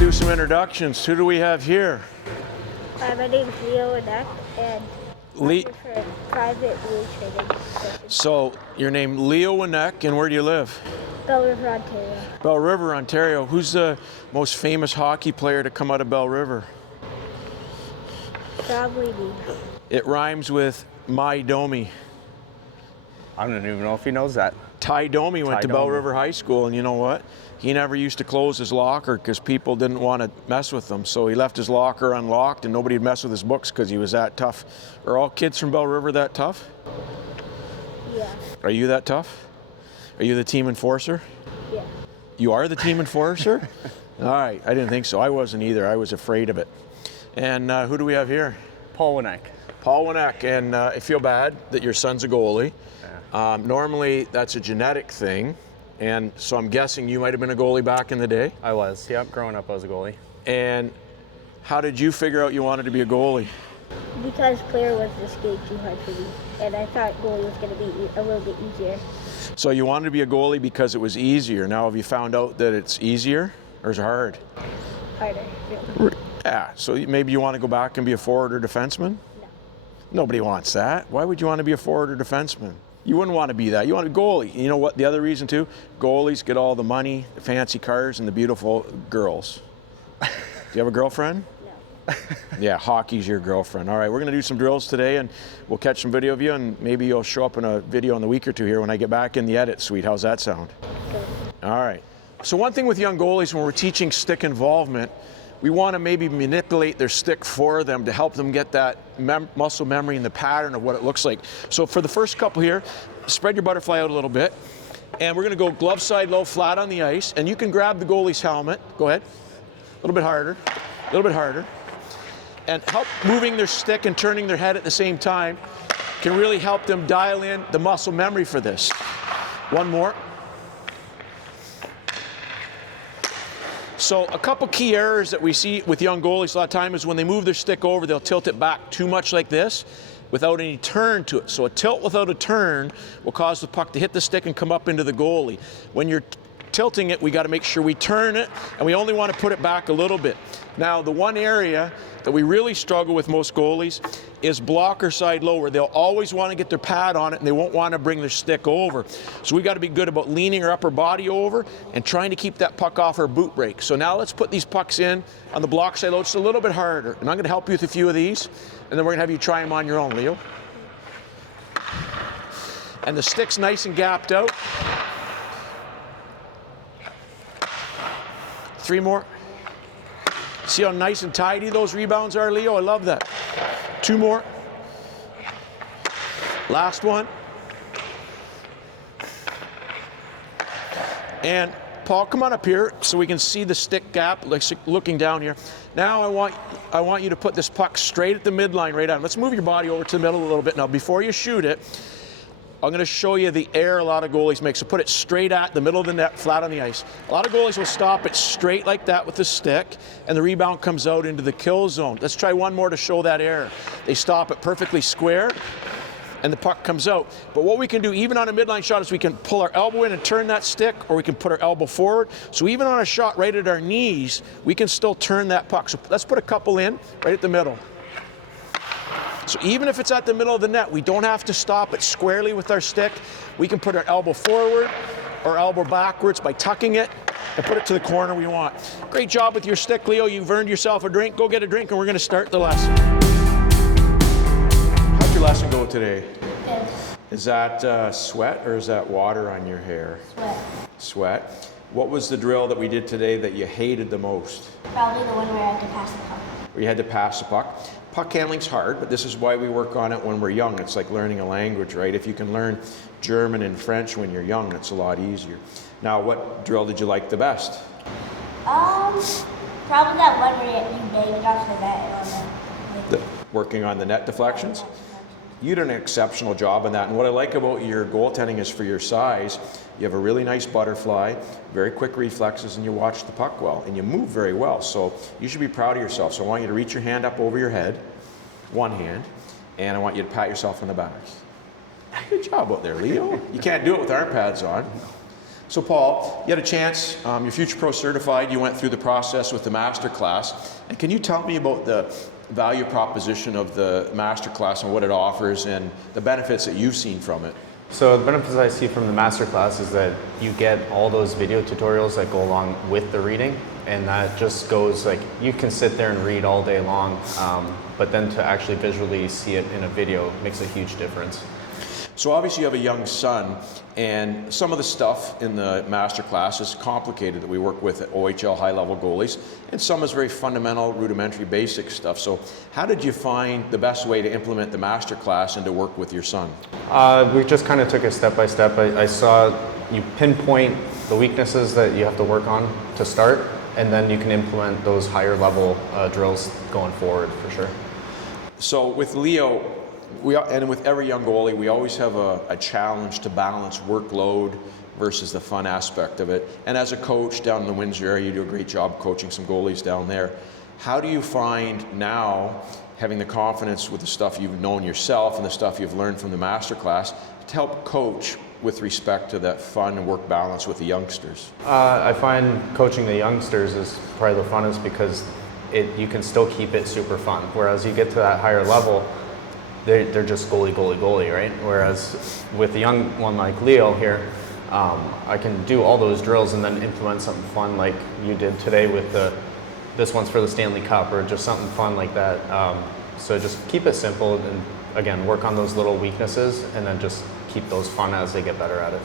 do some introductions. Who do we have here? My name is Leo Wnek, and I'm here for private wheel training sessions. So, your name Leo Wnek, and where do you live? Belle River, Ontario. Belle River, Ontario. Who's the most famous hockey player to come out of Belle River? Probably me. It rhymes with my Domi. I don't even know if he knows that. Ty Domi went to Belle River High School, and you know what? He never used to close his locker because people didn't want to mess with him. So he left his locker unlocked, and nobody would mess with his books because he was that tough. Are all kids from Belle River that tough? Yeah. Are you that tough? Are you the team enforcer? Yeah. You are the team enforcer? All right, I didn't think so. I wasn't either. I was afraid of it. And who do we have here? Pawel Wnek. Pawel Wnek, and I feel bad that your son's a goalie. Yeah. Normally, that's a genetic thing, and so I'm guessing you might have been a goalie back in the day? I was, yep. Growing up, I was a goalie. And how did you figure out you wanted to be a goalie? Because player was just getting too hard for me, and I thought goalie was going to be a little bit easier. So you wanted to be a goalie because it was easier. Now have you found out that it's easier, or is it hard? Harder, really. Yeah, so maybe you want to go back and be a forward or defenseman? No. Nobody wants that. Why would you want to be a forward or defenseman? You wouldn't want to be that. You want to be a goalie. You know what? The other reason too, goalies get all the money, the fancy cars, and the beautiful girls. Do you have a girlfriend? No. Yeah, hockey's your girlfriend. All right, we're going to do some drills today, and we'll catch some video of you, and maybe you'll show up in a video in the week or two here when I get back in the edit suite. How's that sound? Good. All right. So one thing with young goalies when we're teaching stick involvement, we want to maybe manipulate their stick for them to help them get that muscle memory and the pattern of what it looks like. So for the first couple here, spread your butterfly out a little bit, and we're going to go glove side low, flat on the ice, and you can grab the goalie's helmet. Go ahead. A little bit harder. A little bit harder. And help moving their stick and turning their head at the same time can really help them dial in the muscle memory for this. One more. So a couple key errors that we see with young goalies a lot of time is when they move their stick over, they'll tilt it back too much like this without any turn to it. So a tilt without a turn will cause the puck to hit the stick and come up into the goalie. When you're tilting it, we got to make sure we turn it, and we only want to put it back a little bit. Now, the one area that we really struggle with most goalies is blocker side low, where they'll always want to get their pad on it and they won't want to bring their stick over. So we got to be good about leaning our upper body over and trying to keep that puck off our boot break. So now let's put these pucks in on the block side low. It's a little bit harder, and I'm going to help you with a few of these, and then we're going to have you try them on your own, Leo. And the stick's nice and gapped out. 3 more. See how nice and tidy those rebounds are, Leo? I love that. 2 more. Last one. And Paul, come on up here so we can see the stick gap, like looking down here. Now I want you to put this puck straight at the midline right on. Let's move your body over to the middle a little bit. Now, before you shoot it, I'm going to show you the error a lot of goalies make. So put it straight at the middle of the net, flat on the ice. A lot of goalies will stop it straight like that with the stick, and the rebound comes out into the kill zone. Let's try one more to show that error. They stop it perfectly square, and the puck comes out. But what we can do, even on a midline shot, is we can pull our elbow in and turn that stick, or we can put our elbow forward. So even on a shot right at our knees, we can still turn that puck. So let's put a couple in right at the middle. So even if it's at the middle of the net, we don't have to stop it squarely with our stick. We can put our elbow forward or elbow backwards by tucking it and put it to the corner we want. Great job with your stick, Leo. You've earned yourself a drink. Go get a drink, and we're going to start the lesson. How'd your lesson go today? Good. Is that sweat or is that water on your hair? Sweat. Sweat. What was the drill that we did today that you hated the most? Probably the one where I had to pass the puck. Where you had to pass the puck. Puck handling's hard, but this is why we work on it when we're young. It's like learning a language, right? If you can learn German and French when you're young, it's a lot easier. Now, what drill did you like the best? Probably that one where you bang it off the net and Working on the net deflections? You did an exceptional job on that, and what I like about your goaltending is for your size, you have a really nice butterfly, very quick reflexes, and you watch the puck well, and you move very well, so you should be proud of yourself. So I want you to reach your hand up over your head, one hand, and I want you to pat yourself on the back. Good job out there, Leo. You can't do it with arm pads on. So Paul, you had a chance, you're Future Pro certified, you went through the process with the Masterclass, and can you tell me about the value proposition of the Masterclass and what it offers and the benefits that you've seen from it? So the benefits I see from the masterclass is that you get all those video tutorials that go along with the reading, and that just goes like, you can sit there and read all day long, but then to actually visually see it in a video makes a huge difference. So obviously you have a young son, and some of the stuff in the Masterclass is complicated that we work with at OHL high-level goalies, and some is very fundamental, rudimentary, basic stuff. So how did you find the best way to implement the Masterclass and to work with your son? We just kind of took it step by step. I saw you pinpoint the weaknesses that you have to work on to start, and then you can implement those higher level drills going forward for sure. So with Leo, and with every young goalie, we always have a challenge to balance workload versus the fun aspect of it. And as a coach down in the Windsor area, you do a great job coaching some goalies down there. How do you find now, having the confidence with the stuff you've known yourself and the stuff you've learned from the Masterclass, to help coach with respect to that fun and work balance with the youngsters? I find coaching the youngsters is probably the funnest because you can still keep it super fun. Whereas you get to that higher level, they're just goalie, right? Whereas with a young one like Leo here, I can do all those drills and then implement something fun like you did today with this one's for the Stanley Cup, or just something fun like that. So just keep it simple and again, work on those little weaknesses and then just keep those fun as they get better at it.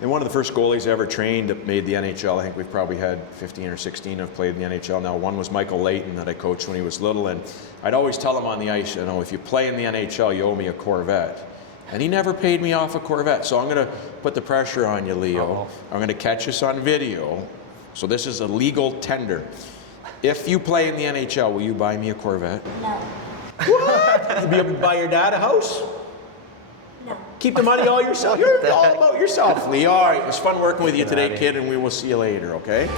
And one of the first goalies I ever trained that made the NHL, I think we've probably had 15 or 16 have played in the NHL now. One was Michael Layton that I coached when he was little, and I'd always tell him on the ice, you know, if you play in the NHL, you owe me a Corvette. And he never paid me off a Corvette, so I'm going to put the pressure on you, Leo. I'm going to catch us on video. So this is a legal tender. If you play in the NHL, will you buy me a Corvette? No. What? You'll be able to buy your dad a house? No. Keep the money all yourself. You're all about yourself, Leo. All right, it was fun working with you today, Vladdy. kid, and we will see you later, okay?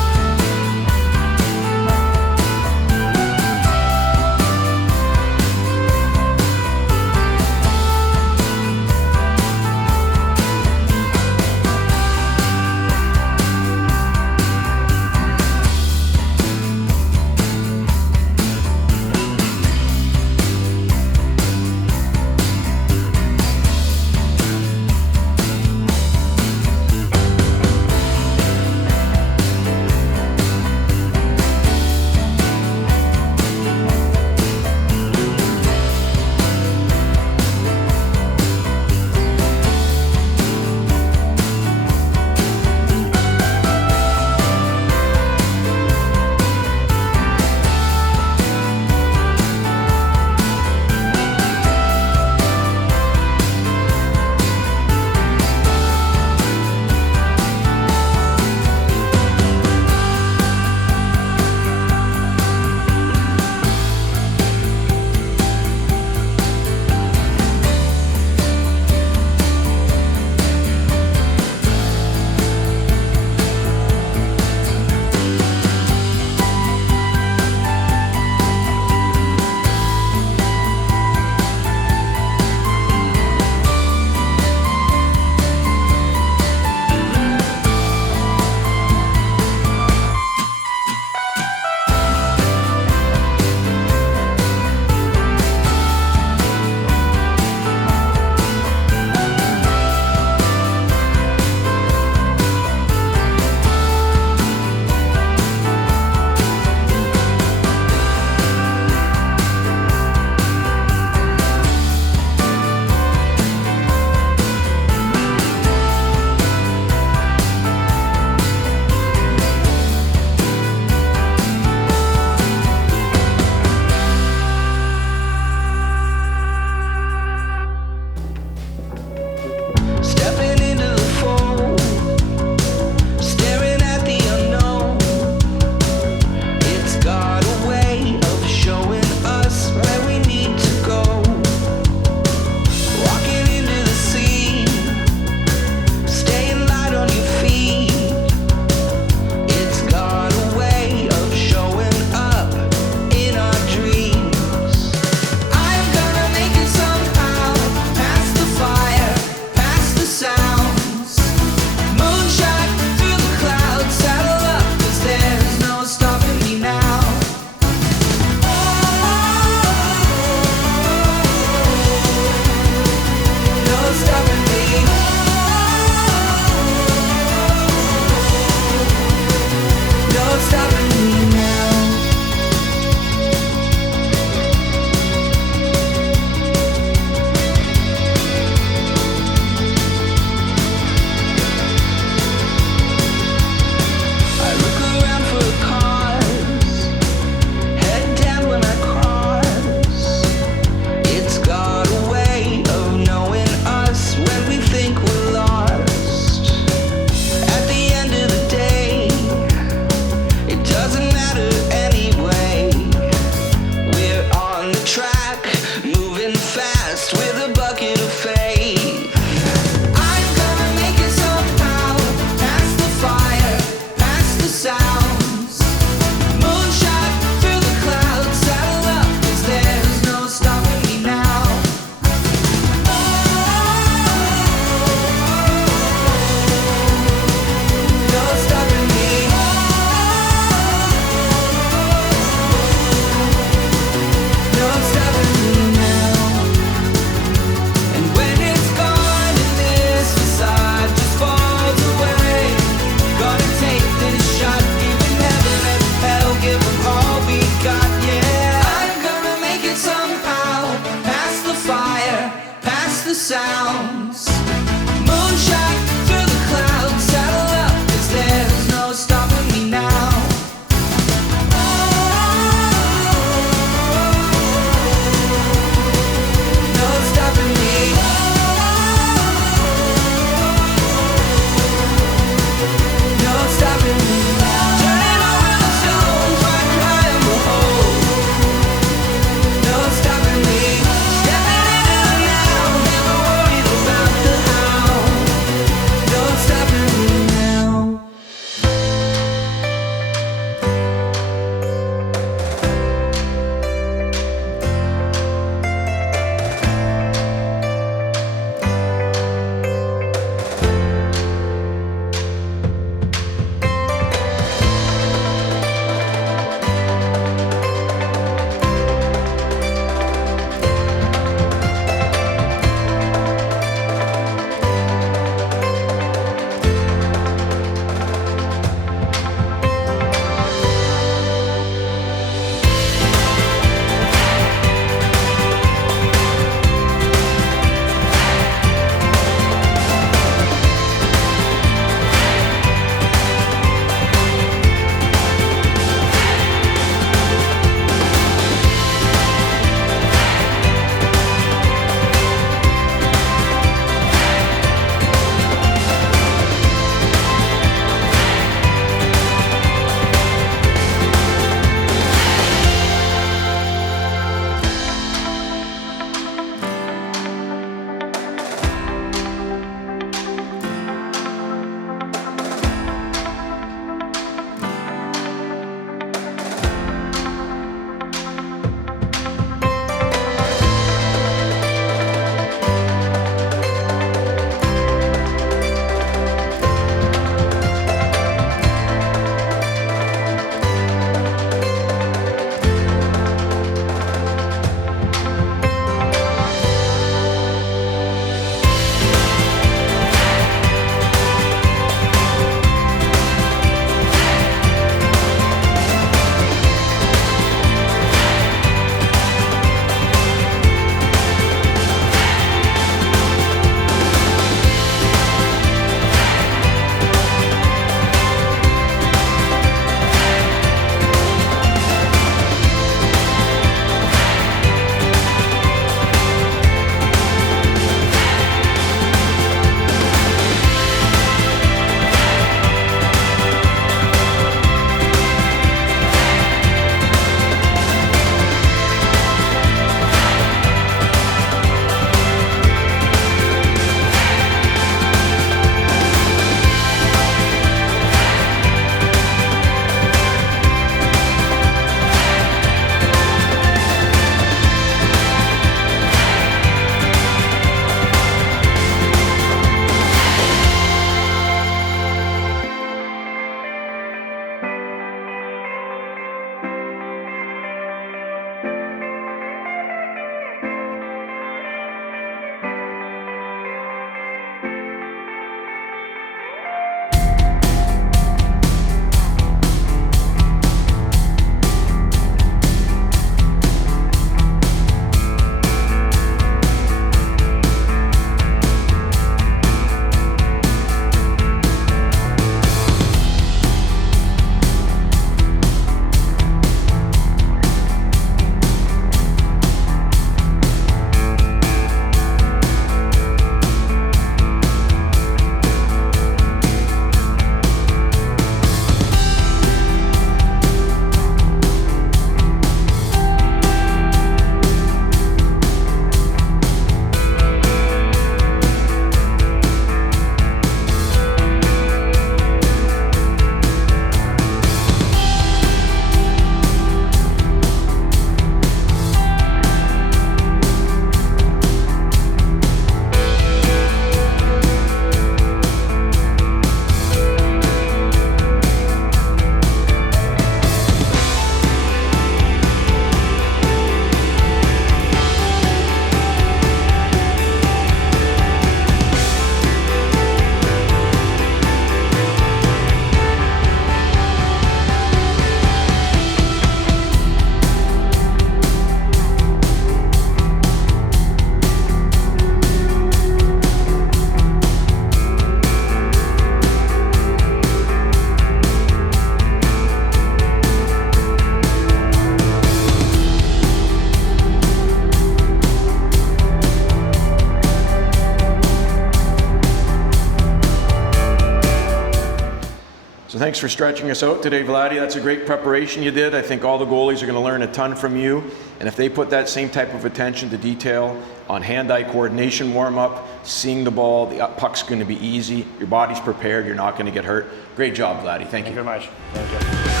Thanks for stretching us out today, Vladdy. That's a great preparation you did. I think all the goalies are going to learn a ton from you. And if they put that same type of attention to detail on hand-eye coordination warm-up, seeing the ball, the puck's going to be easy. Your body's prepared. You're not going to get hurt. Great job, Vladdy. Thank you. Thank you very much. Thank you.